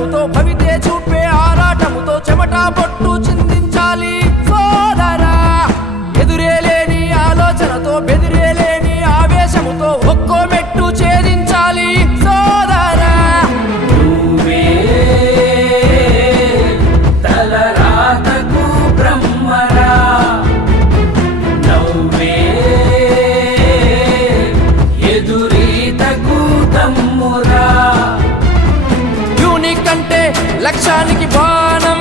పోరాటముతో భవితే చూపే ఆరాటముతో చెమట బొట్టు చిందించాలి సోదరా. ఎదురేలేని ఆలోచనతో బెదిరేలేని ఆవేశముతో ఒక్కో మెట్టు ఛేదించాలి సోదరా. నువ్వే తలరాతకు బ్రహ్మరా, నవ్వే ఎదురీతకు తమ్మురా. యూనిక్ అంటే లక్ష్యానికి బాణం,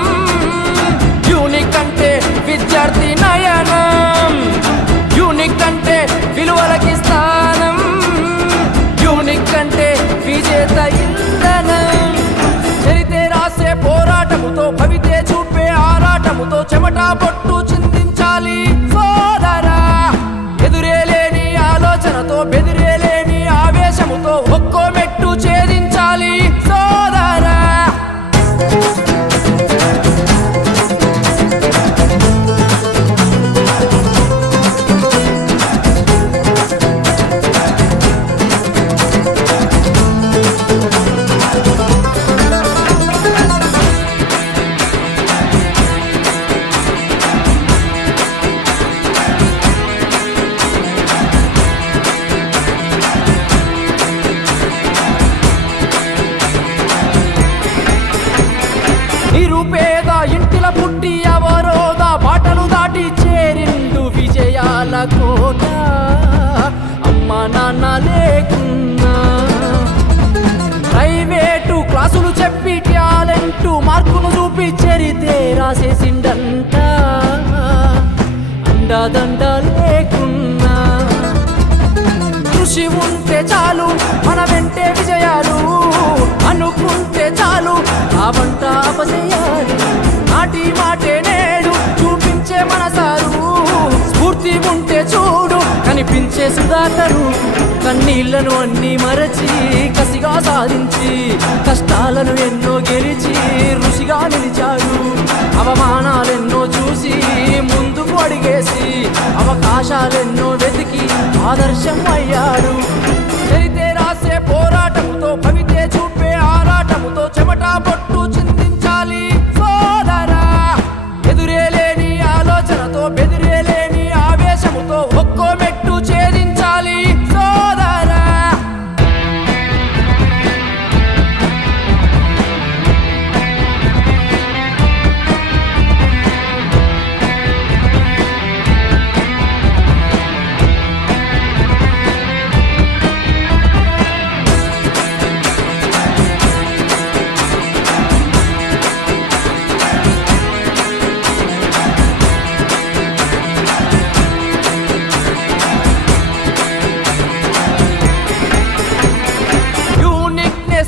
యూనిక్ అంటే విద్యార్థి నయనం, యూనిక్ అంటే విలువలకి స్థానం, యూనిక్ అంటే విజేత ఇంధనం. చరితే రాసే పోరాటముతో భవితే చూపే ఆరాటముతో చెమట బొట్టు చిందించాలి సోదరా. ఎదురేలేని ఆలోచనతో బెదిరేలేని ఆవేశముతో ఒక్కో మెట్టు ఛేదించాలి సోదరా. నిరుపేద ఇంటిల పుట్టి అవరోధ బాటలు దాటి చేరిండు విజయాల కోట. అమ్మ నాన్న లేకున్నా ప్రైవేటు క్లాసులు చెప్పి టాలెంట్ మార్కులు చూపి చరితే రాసేసిండంట. అండదండ లేకున్నా కృషి ఉంటే చాలు మన వెంటే విజయాలు, అనుకుంటే చాలు ఆ వంట అపజయాలు. నాటి మాటే నేడు చూపించే మనసారు, స్ఫూర్తి ఉంటే చూడు కనిపించే సుధాకరు. కన్నీళ్లను అన్ని మరచి కసిగా సాధించి కష్టాలను ఎన్నో గెలిచి ఋషిగా నిలిచాడు. అవమానాలెన్నో చూసి ముందుకు అడిగేసి అవకాశాలెన్నో వెతికి ఆదర్శం అయ్యాడు. చరితే రాసే పోరాటముతో భవితే చూపే ఆరాటముతో చెమట బొట్టు చిందించాలి సోదరా. ఎదురేలేని ఆలోచనతో బెదిరేలేని ఆవేశముతో ఒక్కో మెట్టు ఛేదించాలి సోదరా.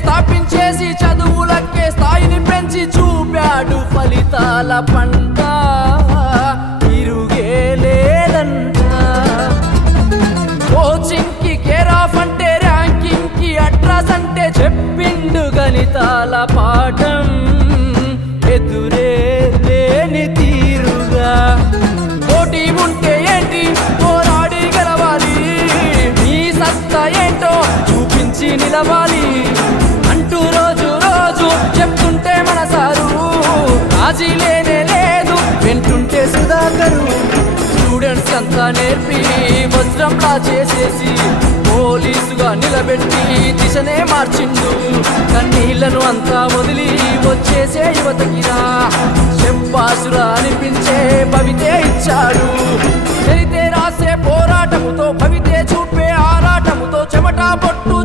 స్థాపించేసి చదువులకే స్థాయిని పెంచి చూపాడు ఫలితాల పంట. తిరుగే లేదంట. కోచింగ్ కి కేరాఫ్ అంటే ర్యాంకింగ్ కి అడ్రస్ అంటే చెప్పిండు గణితాల పాఠం. ఎదురే లేని తీరుగా పోటీ ఉంటే ఏంటి పోరాడి గెలవాలి, నీ సత్తా ఏంటో చూపించి నిలవాలి అంటూ రోజు రోజు చెప్తుంటే మనసారు. రాజీ లేనే లేదు వింటుంటే సుధాకరు. స్టూడెంట్స్ అంతా నేర్పి వజ్రంలా చేసేసి పోలీసుగా నిలబెట్టి దిశనే మార్చిండు. కన్నీళ్లను అంతా వదిలి వచ్చేసే యువతకిరా శంబాసురా అనిపించే భవితే ఇచ్చాడు. చరితే రాసే పోరాటముతో భవితే చూపే ఆరాటముతో చెమట బొట్టు